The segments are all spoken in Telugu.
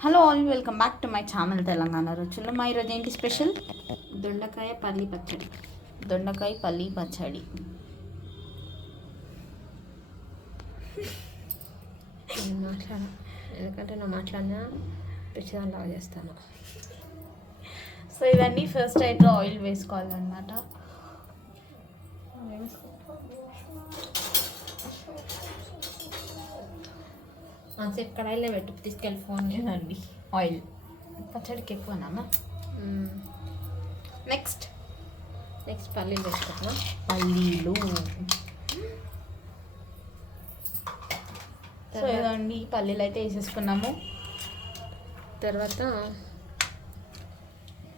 Hello all welcome back to my channel Telangana రుచులు మా ఈరోజు ఏంటి స్పెషల్ దొండకాయ పల్లి పచ్చడి. దొండకాయ పల్లి పచ్చడి. నేను మాట్లాడ ఎందుకంటే నేను మాట్లాడినా పిచ్చిదానిలాగా చేస్తాను. సో ఇవన్నీ ఫస్ట్ అయితే ఆయిల్ వేసుకోవాలన్నమాట. అంతసేపు కడాయిలో పెట్టు తీసుకెళ్ళి ఫోన్ లేదండి ఆయిల్. పచ్చడికి ఎక్కువనా నెక్స్ట్. నెక్స్ట్ పల్లీలు వేసుకుంటున్నా పల్లీలు. సో ఇదండి పల్లీలు అయితే వేసేసుకున్నాము. తర్వాత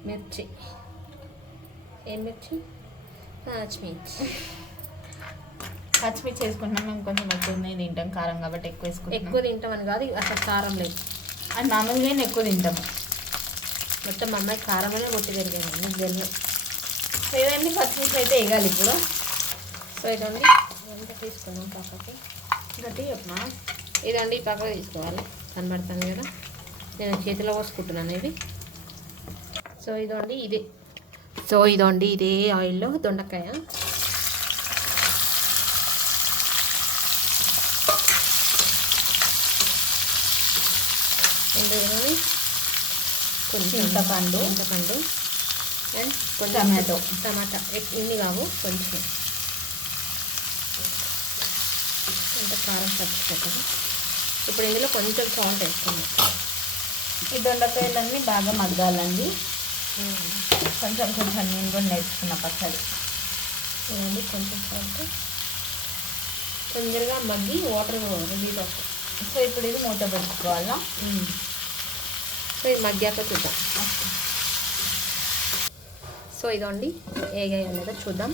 మిర్చి. ఏం మిర్చి? పచ్చిమిర్చి. పచ్చిమిర్చి వేసుకుంటున్నాం మేము కొంచెం ఎక్కువనే తింటాం కారం కాబట్టి ఎక్కువ వేసుకుంటాం ఎక్కువ తింటామని కాదు అసలు కారం లేదు. అండ్ మామూలుగానే ఎక్కువ తింటాము మొత్తం అమ్మాయి కారమనే కొట్టి పెరిగాను నీకు తెలియదు. సో ఇవన్నీ పచ్చిమిర్చి అయితే వేయాలి ఇప్పుడు. సో ఇదండి ఎంత తీసుకున్నాం పక్కకి. గట్టి చెప్పనా? ఇదండి ఈ పక్కకు తీసుకోవాలి. కనబడుతుంది కదా? నేను చేతిలో పోసుకుంటున్నాను ఇది. సో ఇదండి ఇది. సో ఇదండి ఇదే ఆయిల్లో దొండకాయ. ఇందులోని కొంచెం చింతపండు. చింతపండు. అండ్ కొంచెం టమాటో. టమాటా. ఇన్ని కావు? కొంచెం. ఇంత కారం పచ్చిపోతుంది ఇప్పుడు ఇందులో కొంచెం సాల్ట్ వేసుకుందాం. ఈ దొండకాయలన్నీ బాగా మగ్గాలండి. కొంచెం కొంచెం నేను కూడా నేర్చుకున్న పచ్చడి. ఇదండి కొంచెం సాల్ట్ తొందరగా మగ్గి వాటర్ రిలీజ్ అవుతుంది సో ఇప్పుడు ఇది మూత పెట్టుకోవాలా? సో ఇది మగ్గాక చూద్దాం. సో ఇదండి ఏగాయ అనేది చూద్దాం.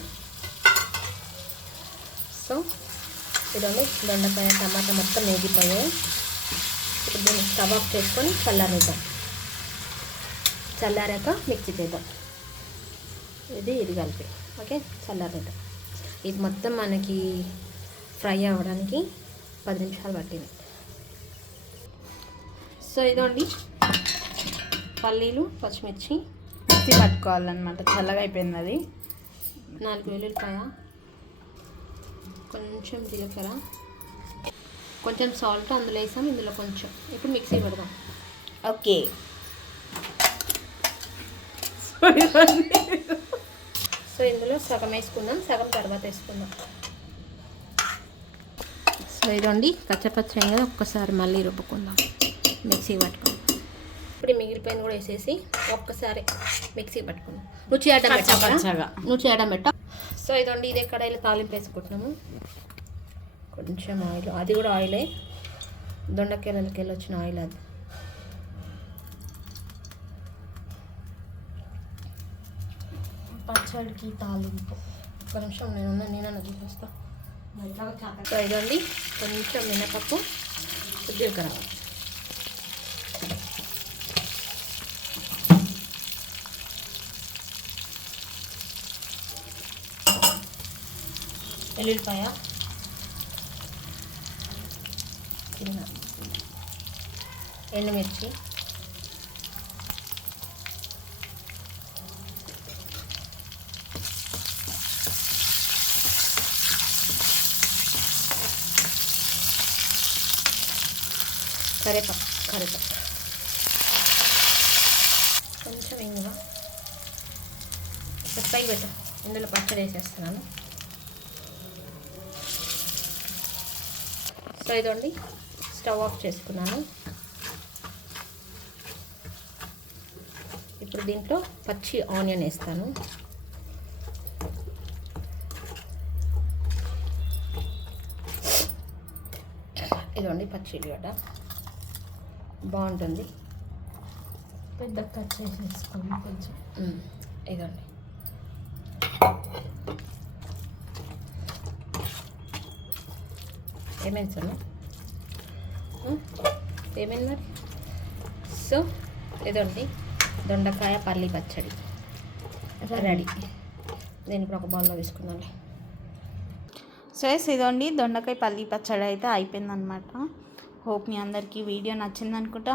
సో ఇదండి దొండకాయ టమాటా మొత్తం వేగిపోయాయి. ఇప్పుడు దీన్ని స్టవ్ ఆఫ్ చేసుకొని చల్లారేద్దాం. చల్లారాక మిక్సీ చేద్దాం. ఇది ఇది కలిపి ఓకే? చల్లారేద్దాం. ఇది మొత్తం మనకి ఫ్రై అవ్వడానికి పది నిమిషాలు పట్టింది. సో ఇదండి పల్లీలు పచ్చిమిర్చి. మిక్సీ పట్టుకోవాలన్నమాట. చల్లగా అయిపోయింది అది. నాలుగు వెల్లుల్లిపాయ కొంచెం జీలకర్ర కొంచెం సాల్ట్ అందులో వేసాం ఇందులో కొంచెం. ఇప్పుడు మిక్సీ పెడదాం. ఓకే. సో ఇందులో సగం వేసుకుందాం సగం తర్వాత వేసుకుందాం. సో ఇదండి కచ్చపచ్చ కదా ఒక్కసారి మళ్ళీ రుబ్బుకుందాం. మిక్సీ పట్టుకుందాం. ఇప్పుడు ఈ మిగిలిపోయిన కూడా వేసేసి ఒక్కసారి మిక్సీ పట్టుకుందాం. నువ్వు చేయడం కచ్చపచ్చగా. నువ్వు చేయడం పెట్ట. సో ఇదండి ఇదే కడాయిలో తాలింపు వేసుకుంటున్నాము. కొంచెం ఆయిల్ అది కూడా ఆయిలే. దొండకాయలకి వెళ్ళి వచ్చిన ఆయిల్ అది. పచ్చడికి తాలింపు. ఒక నిమిషం నేను నేనన్నా చూపిస్తా సో ఇదండి కొంచెం మినపప్పు జీలకర్ర వెల్లుల్లిపాయ చిన్న ఎండుమిర్చి కరేపాకు కరేపాకు కొంచెం ఇంగువ పై పెట్టు ఇందులో పచ్చడి వేసేస్తున్నాను సో ఇదండి స్టవ్ ఆఫ్ చేసుకున్నాను. ఇప్పుడు దీంట్లో పచ్చి ఆనియన్ వేస్తాను. ఇదండి పచ్చి ఉల్లిగడ్డ. బాగుంటుంది. పెద్ద కట్ చేసేసుకోండి కొంచెం. ఇదండి ఏమైంది సార్? ఏమైంది మరి? సో ఇదండి. దొండకాయ పల్లి పచ్చడి. రెడీ. నేను ఇప్పుడు ఒక బౌల్లో తీసుకున్నాను సో ఎస్ ఇదండి. దొండకాయ పల్లి పచ్చడి అయితే అయిపోయిందనమాట హోప్ మీ అందరికీ వీడియో నచ్చింది అనుకుంటా.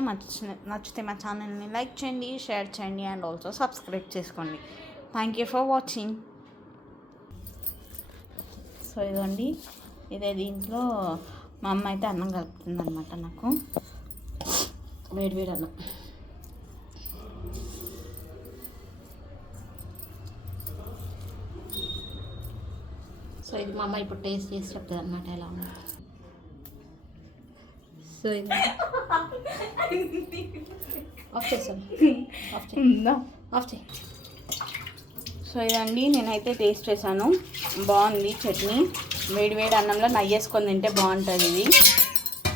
నచ్చితే మా ఛానల్ని లైక్ చేయండి షేర్ చేయండి అండ్ ఆల్సో సబ్స్క్రైబ్ చేసుకోండి. Thank you for watching so ఇదండి. ఇదే దీంట్లో మా అమ్మ అయితే అన్నం కలుపుతుంది అనమాట నాకు. వేడి వేడి అన్నం. సో ఇది మా అమ్మ ఇప్పుడు టేస్ట్ చేసి చెప్తుంది అనమాట ఎలా ఉంది. సో ఇది ఆఫ్ చేస్తాను ఆఫ్ చేయి. సో ఇదండి నేనైతే టేస్ట్ చేశాను. బాగుంది చట్నీ. వేడి వేడి అన్నంలో నెయ్యి వేసుకొని తింటే బాగుంటుంది ఇది.